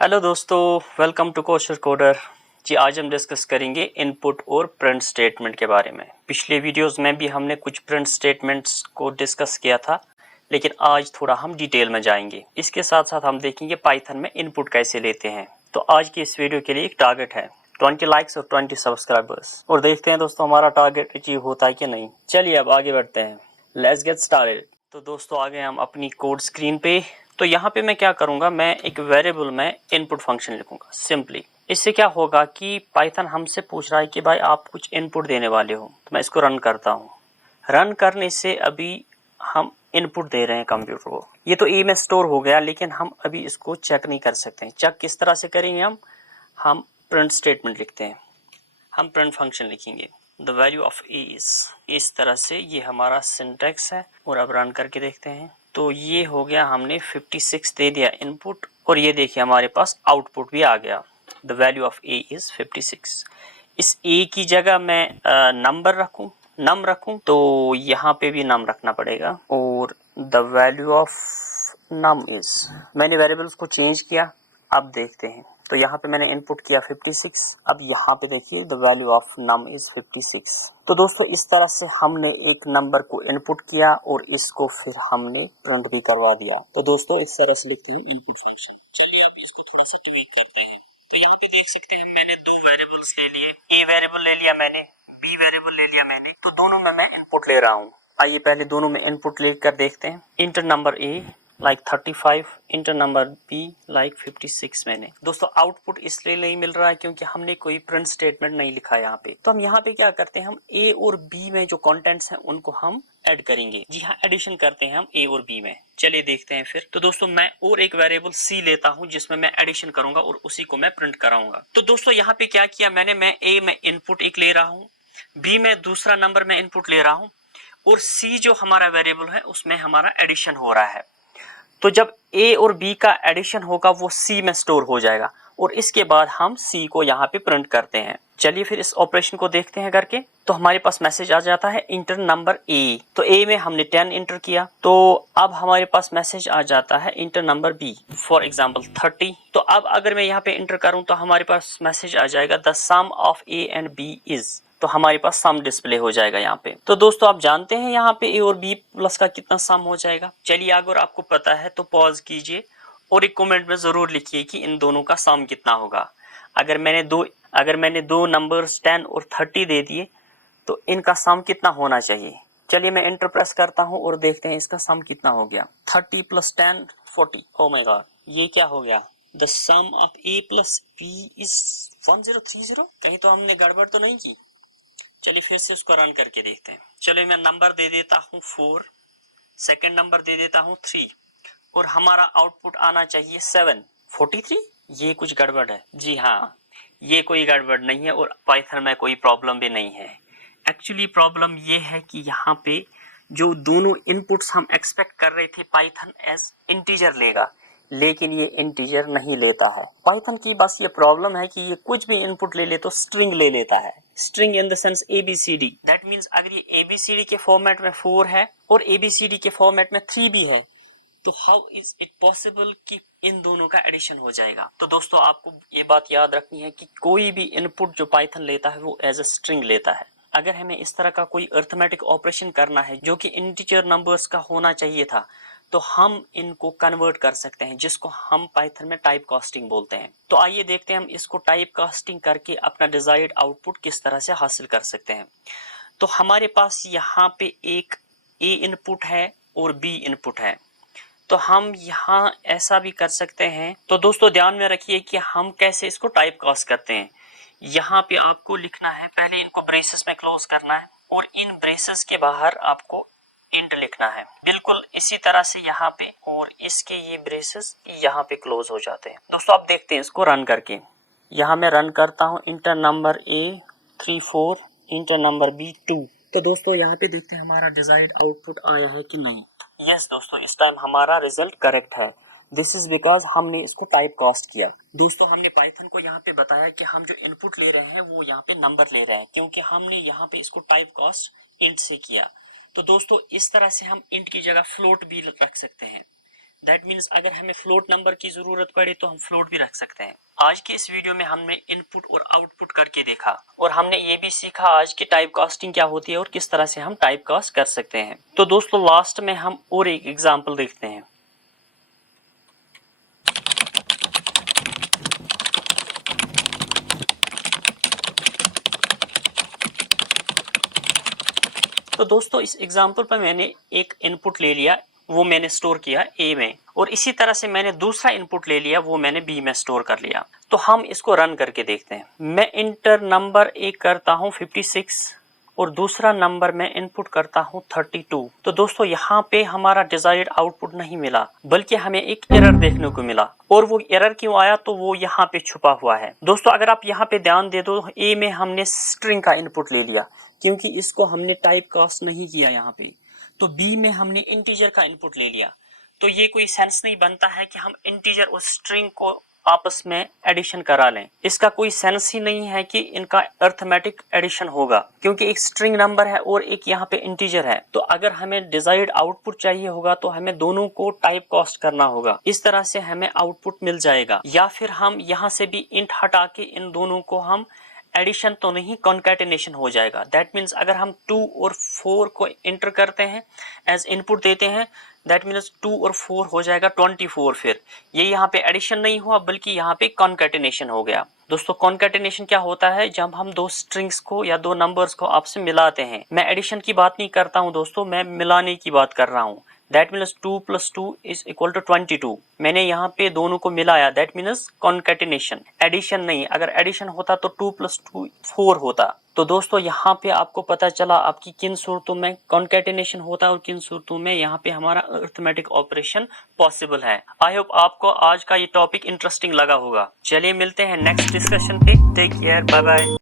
Hello दोस्तों, welcome to kosher coder. जी आज हम डिस्कस करेंगे इनपुट और प्रिंट स्टेटमेंट के बारे में। पिछले वीडियोस में भी हमने कुछ प्रिंट स्टेटमेंट्स को डिस्कस किया था, लेकिन आज थोड़ा हम डिटेल में जाएंगे। इसके साथ साथ हम देखेंगे पाइथन में इनपुट कैसे लेते हैं। तो आज की इस वीडियो के लिए एक टारगेट है 20 लाइक्स और 20 सब्सक्राइबर्स, और देखते हैं दोस्तों हमारा टारगेट अचीव होता है कि नहीं। चलिए अब आगे बढ़ते हैं, लेट्स गेट स्टार्टेड। तो दोस्तों आ गए हम अपनी कोड स्क्रीन पे। तो यहाँ पे मैं क्या करूँगा, मैं एक वेरिएबल में इनपुट फंक्शन लिखूंगा सिंपली। इससे क्या होगा कि पाइथन हमसे पूछ रहा है कि भाई आप कुछ इनपुट देने वाले हो, तो मैं इसको रन करता हूँ। रन करने से अभी हम इनपुट दे रहे हैं कंप्यूटर को। ये तो ए में स्टोर हो गया, लेकिन हम अभी इसको चेक नहीं कर सकते हैं। चेक किस तरह से करेंगे हम प्रिंट स्टेटमेंट लिखते हैं, हम प्रिंट फंक्शन लिखेंगे the value of A is. इस तरह से ये हमारा सिंटैक्स है, और अब रन करके देखते हैं। तो ये हो गया, हमने 56 दे दिया इनपुट, और ये देखिए हमारे पास आउटपुट भी आ गया, the value of A is 56। इस ए की जगह मैं नम रखूं तो यहाँ पे भी नम रखना पड़ेगा, और the value of num is, मैंने वेरिएबल्स को चेंज किया। अब देखते हैं, तो यहाँ पे मैंने इनपुट किया 56। अब यहाँ पे देखिए the value of num is 56। तो दोस्तों इस तरह से हमने एक नंबर को इनपुट किया और इसको फिर हमने प्रिंट भी करवा दिया। तो दोस्तों इस तरह से लिखते हैं इनपुट फंक्शन। चलिए अब इसको थोड़ा सा ट्वीक करते हैं। तो यहाँ पे देख सकते हैं मैंने दो वेरिएबल्स ले लिए, ए वेरिएबल ले लिया मैंने, बी वेरिएबल ले लिया मैंने। तो दोनों में मैं इनपुट ले रहा हूँ। आइए पहले दोनों में इनपुट लेकर देखते हैं। Inter number A like 35, inter number be like 56 मैंने। दोस्तों आउटपुट इसलिए नहीं मिल रहा है क्योंकि हमने कोई प्रिंट स्टेटमेंट नहीं लिखा यहाँ पे। तो हम यहाँ पे क्या करते हैं, हम ए और बी में जो कंटेंट्स हैं उनको हम ऐड करेंगे। जी हाँ, एडिशन करते हैं हम ए और बी में। चलिए देखते हैं फिर। तो दोस्तों मैं और एक वेरिएबल सी लेता हूँ जिसमें मैं एडिशन करूंगा और उसी को मैं प्रिंट कराऊंगा। तो दोस्तों यहाँ पे क्या किया मैंने, मैं ए में इनपुट एक ले रहा हूँ, बी में दूसरा नंबर में इनपुट ले रहा हूँ, और सी जो हमारा वेरिएबल है उसमें हमारा एडिशन हो रहा है। तो जब ए और बी का एडिशन होगा वो सी में स्टोर हो जाएगा, और इसके बाद हम सी को यहाँ पे प्रिंट करते हैं। चलिए फिर इस ऑपरेशन को देखते हैं करके। तो हमारे पास मैसेज आ जाता है इंटर नंबर ए। तो ए में हमने 10 इंटर किया, तो अब हमारे पास मैसेज आ जाता है inter number B, for example 30। तो अब अगर मैं यहाँ पे इंटर करूँ तो हमारे पास मैसेज आ जाएगा the some of A and B is. तो हमारे पास सम डिस्प्ले हो जाएगा यहाँ पे। तो दोस्तों आप जानते हैं यहाँ पे ए और बी प्लस का कितना सम हो जाएगा। चलिए अगर आपको पता है तो पॉज कीजिए और एक कमेंट में जरूर लिखिए कि इन दोनों का सम कितना होगा। अगर मैंने दो नंबर्स 10 और 30 दे दिए तो इनका सम कितना होना चाहिए। चलिए मैं एंटर प्रेस करता हूँ और देखते हैं इसका सम कितना हो गया। 30 + 10 40। ओ माय गॉड, ये क्या हो गया। The some of A plus B is 1030। कहीं तो हमने गड़बड़ तो नहीं की। चलिए फिर से उसको रन करके देखते हैं। चलिए मैं नंबर दे देता हूँ 4, सेकंड नंबर दे देता हूँ 3, और हमारा आउटपुट आना चाहिए 743। ये कुछ गड़बड़ है। जी हाँ, ये कोई गड़बड़ नहीं है, और पाइथन में कोई प्रॉब्लम भी नहीं है। एक्चुअली प्रॉब्लम ये है कि यहाँ पे जो दोनों इनपुट्स हम एक्सपेक्ट कर रहे थे पाइथन एज इंटीजर लेगा, लेकिन ये इंटीजर नहीं लेता है। पाइथन की बस ये प्रॉब्लम है कि ये कुछ भी इनपुट ले ले तो स्ट्रिंग ले लेता है। String in the sense ABCD। That means अगर ये ABCD के फॉर्मेट में 4 है और ABCD के फॉर्मेट में 3 भी है, तो हाउ इज इट पॉसिबल कि इन दोनों का एडिशन हो जाएगा। तो दोस्तों आपको ये बात याद रखनी है कि कोई भी इनपुट जो पाइथन लेता है वो एज अ स्ट्रिंग लेता है। अगर हमें इस तरह का कोई अरिथमेटिक ऑपरेशन करना है जो कि इंटीजर नंबर्स का होना चाहिए था, तो हम इनको कन्वर्ट कर सकते हैं, जिसको हम पाइथन में टाइप कास्टिंग बोलते हैं। तो आइए देखते हैं हम इसको टाइप कास्टिंग करके अपना डिजायर्ड आउटपुट किस तरह से हासिल कर सकते हैं। तो हमारे पास यहाँ पे एक ए इनपुट है और बी इनपुट है, तो हम यहाँ ऐसा भी कर सकते हैं। तो दोस्तों ध्यान में रखिए कि हम कैसे इसको टाइप कास्ट करते हैं। यहाँ पे आपको लिखना है, पहले इनको ब्रेसेस में क्लोज करना है, और इन ब्रेसेस के बाहर आपको इंट लिखना है, बिल्कुल इसी तरह से यहाँ पे, और इसके ये ब्रेसेस यहाँ पे क्लोज हो जाते हैं। दोस्तों आप देखते हैं इसको रन करके। यहाँ मैं रन करता हूँ inter number A 34, inter number B 2। तो दोस्तों यहाँ पे देखते हैं हमारा डिजायर्ड आउटपुट आया है कि नहीं। यस दोस्तों, इस टाइम हमारा रिजल्ट करेक्ट है। दिस इज बिकॉज हमने इसको टाइप कास्ट किया। दोस्तों हमने पाइथन को यहाँ पे बताया कि हम जो इनपुट ले रहे हैं वो यहाँ पे नंबर ले रहे हैं, क्योंकि हमने यहाँ पे इसको टाइप कास्ट इंट से किया। तो दोस्तों इस तरह से हम इंट की जगह फ्लोट भी रख सकते हैं। दैट मीन्स अगर हमें फ्लोट नंबर की जरूरत पड़े तो हम फ्लोट भी रख सकते हैं। आज के इस वीडियो में हमने इनपुट और आउटपुट करके देखा और हमने ये भी सीखा आज की टाइप कास्टिंग क्या होती है और किस तरह से हम टाइप कास्ट कर सकते हैं। तो दोस्तों लास्ट में हम और एक एग्जाम्पल देखते हैं। तो दोस्तों इस एग्जाम्पल पर मैंने एक इनपुट ले लिया, वो मैंने स्टोर किया ए में, और इसी तरह से मैंने दूसरा इनपुट ले लिया, वो मैंने बी में स्टोर कर लिया। तो हम इसको रन करके देखते हैं। मैं इंटर नंबर एक करता हूँ 56 और दूसरा नंबर मैं इनपुट करता हूँ 32। तो दोस्तों यहाँ पे हमारा डिजायर्ड आउटपुट नहीं मिला, बल्कि हमें एक एरर देखने को मिला। और वो एरर क्यों आया, तो वो यहाँ पे छुपा हुआ है। दोस्तों अगर आप यहाँ पे ध्यान दे दो, ए में हमने स्ट्रिंग का इनपुट ले लिया क्योंकि इसको हमने टाइप कास्ट नहीं किया यहाँ पे। तो बी में हमने इंटीजर का इनपुट ले लिया। तो ये कोई सेंस नहीं बनता है कि हम इंटीजर और स्ट्रिंग को आपस में एडिशन करा लें। इसका कोई सेंस ही नहीं है कि इनका अरिथमेटिक एडिशन होगा, क्योंकि एक स्ट्रिंग नंबर है और एक यहाँ पे इंटीजर है। तो अगर हमें डिजायर्ड आउटपुट चाहिए होगा तो हमें दोनों को टाइप कास्ट करना होगा। इस तरह से हमें आउटपुट मिल जाएगा। या फिर हम यहाँ से भी इंट हटा के इन दोनों को हम एडिशन तो नहीं, कॉन्कैटिनेशन हो जाएगा। दैट मीन्स अगर हम 2 और 4 को इंटर करते हैं, एज इनपुट देते हैं, दैट मीन्स 2 और 4 हो जाएगा 24। फिर ये यहाँ पे एडिशन नहीं हुआ, बल्कि यहाँ पे कॉन्कैटिनेशन हो गया। दोस्तों कॉन्कैटिनेशन क्या होता है, जब हम दो स्ट्रिंग्स को या दो नंबर्स को आपस में मिलाते हैं। मैं एडिशन की बात नहीं करता हूँ दोस्तों, मैं मिलाने की बात कर रहा हूँ। That means 2 + 2 = 22। मैंने यहाँ पे दोनों को मिलाया, दैट मीन्स कॉन्कैटिनेशन, एडिशन नहीं। अगर एडिशन होता तो 2 + 2 4 होता। तो दोस्तों यहाँ पे आपको पता चला आपकी किन सूरतों में कॉन्कैटिनेशन होता है और किन सूरतों में यहाँ पे हमारा अरिथमेटिक ऑपरेशन पॉसिबल है। आई होप आपको आज का ये टॉपिक इंटरेस्टिंग लगा होगा। चलिए मिलते हैं नेक्स्ट डिस्कशन पे। Take care, bye bye.